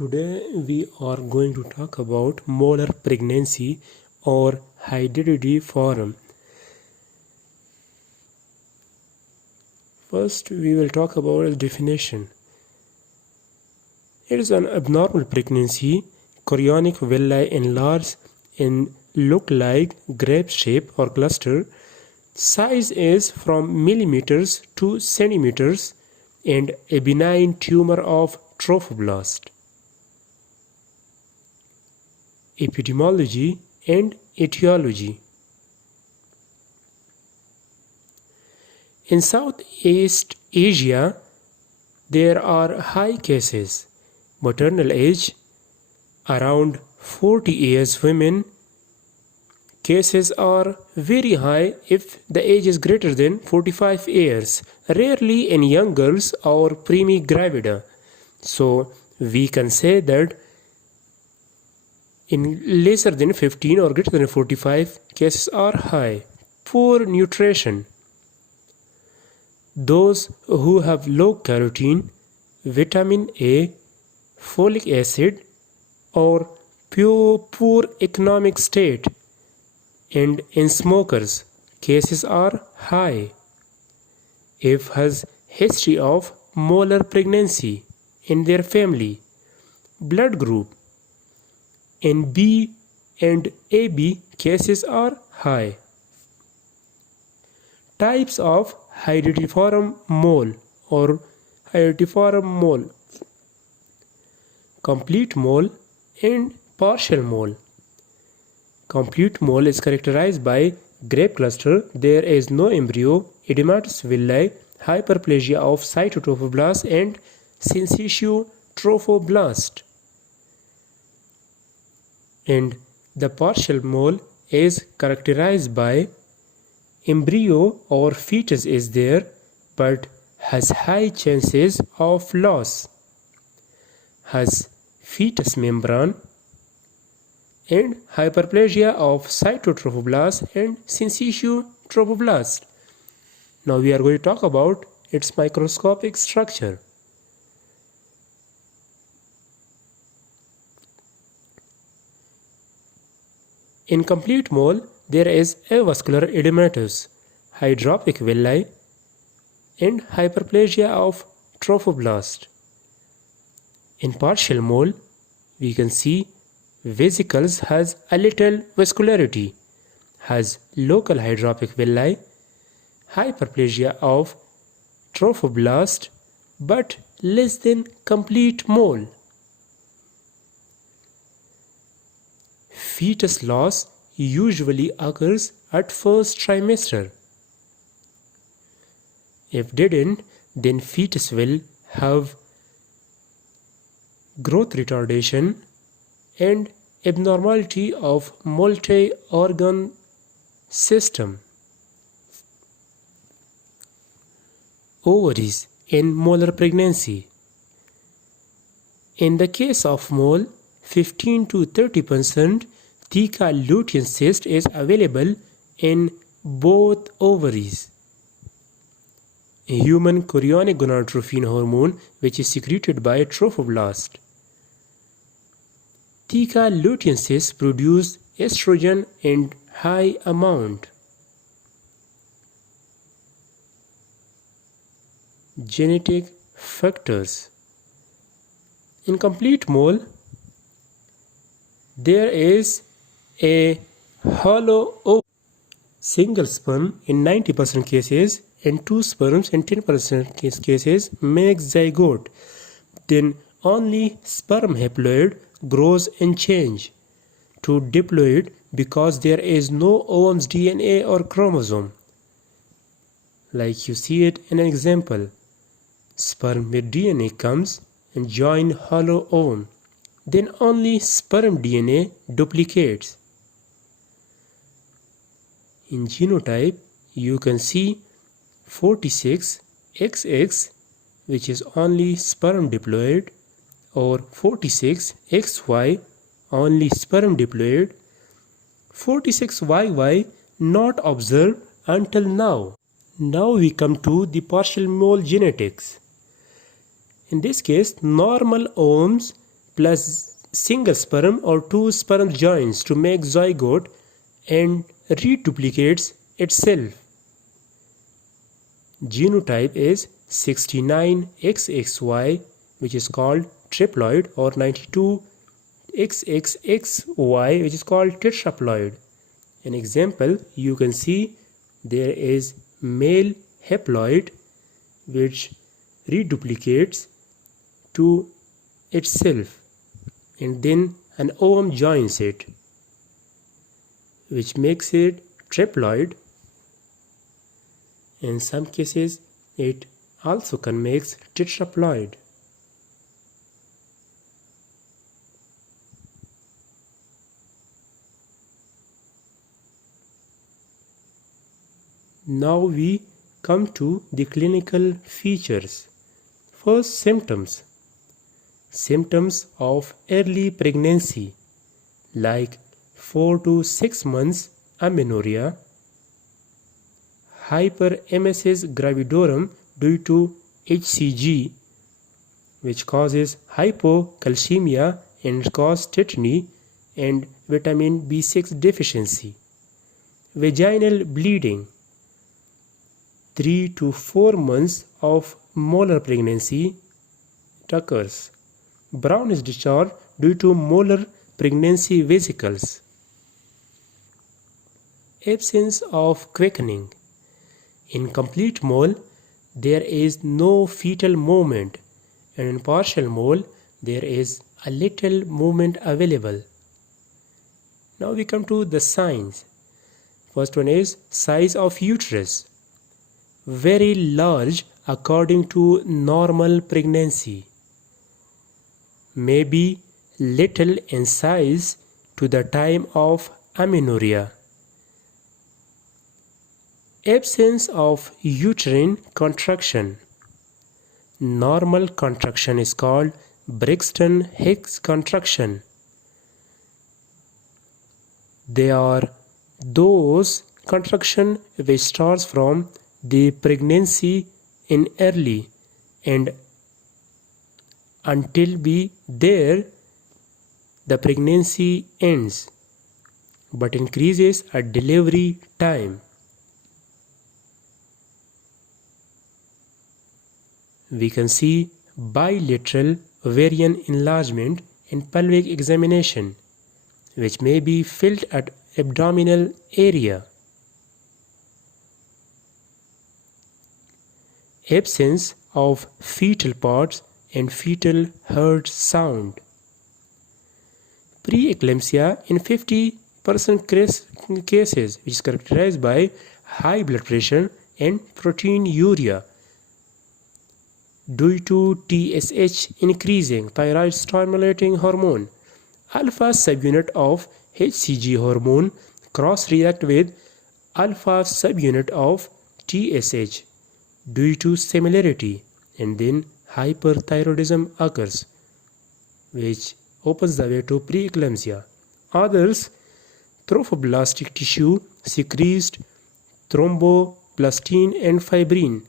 Today we are going to talk about molar pregnancy or hydatidiform. First we will talk about its definition. It is an abnormal pregnancy. Chorionic villi enlarge and look like grape shape or cluster. Size is from millimeters to centimeters and a benign tumor of trophoblast. Epidemiology and etiology. In Southeast Asia, there are high cases. Maternal age around 40 years. Women cases are very high if the age is greater than 45 years, rarely in young girls or premi-gravida. So we can say that in lesser than 15 or greater than 45 cases are high. Poor nutrition. Those who have low carotene, vitamin A, folic acid or poor economic state, and in smokers cases are high. If has history of molar pregnancy in their family. Blood group. In B and AB cases are high. Types of hydatidiform mole or hydatidiform mole. Complete mole and partial mole. Complete mole is characterized by grape cluster. There is no embryo, edematous villi, hyperplasia of cytotrophoblast and syncytial trophoblast. And the partial mole is characterized by embryo or fetus is there but has high chances of loss, has fetus membrane and hyperplasia of cytotrophoblast and syncytial trophoblast. Now we are going to talk about its microscopic structure. In complete mole, there is avascular edematous, hydropic villi, and hyperplasia of trophoblast. In partial mole, we can see vesicles has a little vascularity, has local hydropic villi, hyperplasia of trophoblast, but less than complete mole. Fetus loss usually occurs at first trimester. If didn't, then fetus will have growth retardation and abnormality of multi-organ system. Ovaries in molar pregnancy. In the case of mole, 15 to 30% theca lutein cyst is available in both ovaries. Human chorionic gonadotropin hormone, which is secreted by trophoblast. Theca lutein cysts produce estrogen in high amount. Genetic factors. In complete mole, there is a hollow single sperm in 90% cases and two sperms in 10% cases makes zygote. Then only sperm haploid grows and change to diploid because there is no ovo's DNA or chromosome. Like you see it in an example. Sperm with DNA comes and join hollow ovum. Then only sperm DNA duplicates. In genotype, you can see 46XX, which is only sperm diploid, or 46XY, only sperm diploid, 46YY, not observed until now. Now we come to the partial mole genetics. In this case, normal ovoms plus single sperm or two sperm joins to make zygote and reduplicates itself. Genotype is 69XXY, which is called triploid, or 92XXXY, which is called tetraploid. An example, you can see there is male haploid which reduplicates to itself, and then an ovum joins it, which makes it triploid. In some cases, it also can make tetraploid. Now we come to the clinical features. First, symptoms. Symptoms of early pregnancy like 4 to 6 months amenorrhea, hyperemesis gravidorum due to HCG, which causes hypocalcemia and causes tetany and vitamin B6 deficiency, vaginal bleeding, 3 to 4 months of molar pregnancy occurs, brownish discharge due to molar pregnancy vesicles, absence of quickening. In complete mole, there is no fetal movement, and in partial mole, there is a little movement available. Now we come to the signs. First one is size of uterus. Very large according to normal pregnancy. May be little in size to the time of amenorrhea. Absence of uterine contraction. Normal contraction is called Braxton-Hicks contraction. They are those contraction which starts from the pregnancy in early and until be there the pregnancy ends, but increases at delivery time. We can see bilateral ovarian enlargement in pelvic examination, which may be felt at abdominal area. Absence of fetal parts and fetal heart sound. Preeclampsia in 50% cases, which is characterized by high blood pressure and proteinuria due to TSH increasing, thyroid stimulating hormone. Alpha subunit of HCG hormone cross-react with alpha subunit of TSH due to similarity, and then hyperthyroidism occurs, which opens the way to preeclampsia. Others, trophoblastic tissue secretes thromboplastin and fibrin,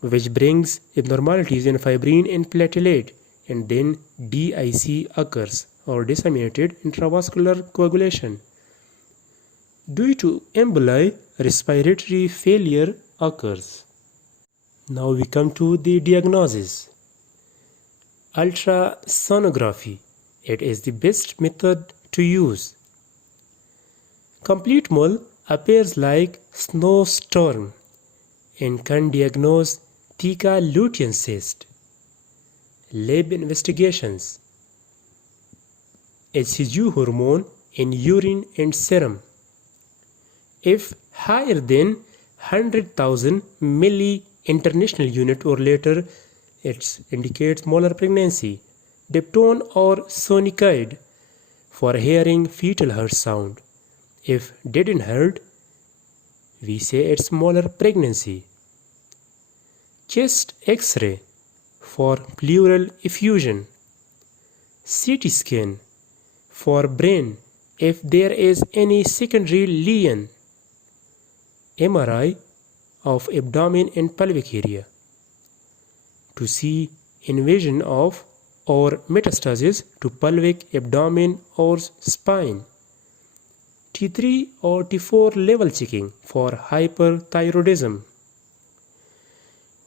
which brings abnormalities in fibrin and platelet, and then DIC occurs, or disseminated intravascular coagulation. Due to emboli, respiratory failure occurs. Now we come to the diagnosis. Ultrasonography. It is the best method to use. Complete mole appears like snowstorm and can diagnose theca lutein cyst. Lab investigations. HCG hormone in urine and serum. If higher than 100,000 milli international unit or later, it indicates molar pregnancy. Diptone or sonicaid for hearing fetal heart sound. If didn't heard, we say it's molar pregnancy. Chest X-ray for pleural effusion. CT scan for brain if there is any secondary lesion. MRI of abdomen and pelvic area to see invasion of or metastasis to pelvic, abdomen or spine. T3 or T4 level checking for hyperthyroidism.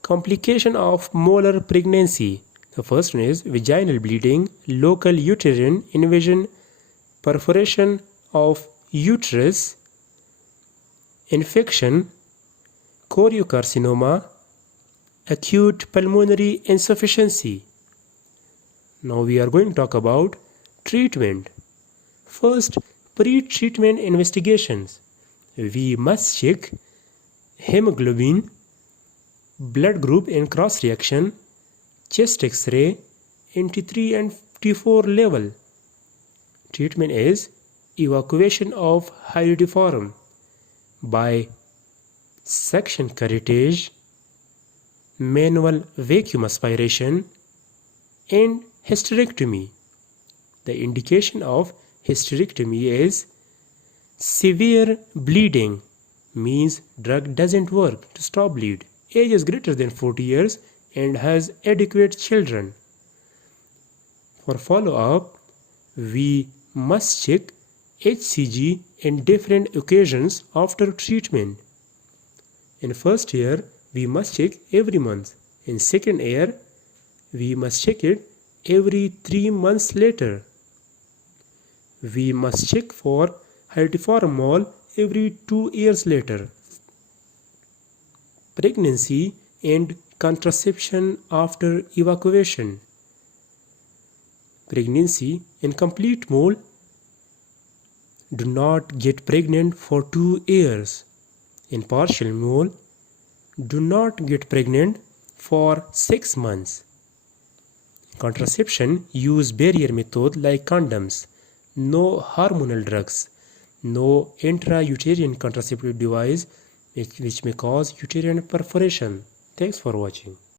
Complication of molar pregnancy. The first one is vaginal bleeding, local uterine invasion, perforation of uterus, infection, choriocarcinoma, acute pulmonary insufficiency. Now we are going to talk about treatment. First, pre-treatment investigations. We must check hemoglobin, blood group and cross reaction, chest x-ray, and T3 and T4 level. Treatment is evacuation of hydatidiform by suction curettage, manual vacuum aspiration, and hysterectomy. The indication of hysterectomy is severe bleeding, means drug doesn't work to stop bleed, age is greater than 40 years and has adequate children. For follow-up, we must check HCG in different occasions after treatment. In first year, we must check every month. In second year, we must check it every 3 months later. We must check for hydatidiform mole every 2 years later. Pregnancy and contraception after evacuation. Pregnancy in complete mole, do not get pregnant for 2 years. In partial mole, do not get pregnant for 6 months. Contraception, use barrier method like condoms, no hormonal drugs, no intrauterine contraceptive device which may cause uterine perforation. Thanks for watching.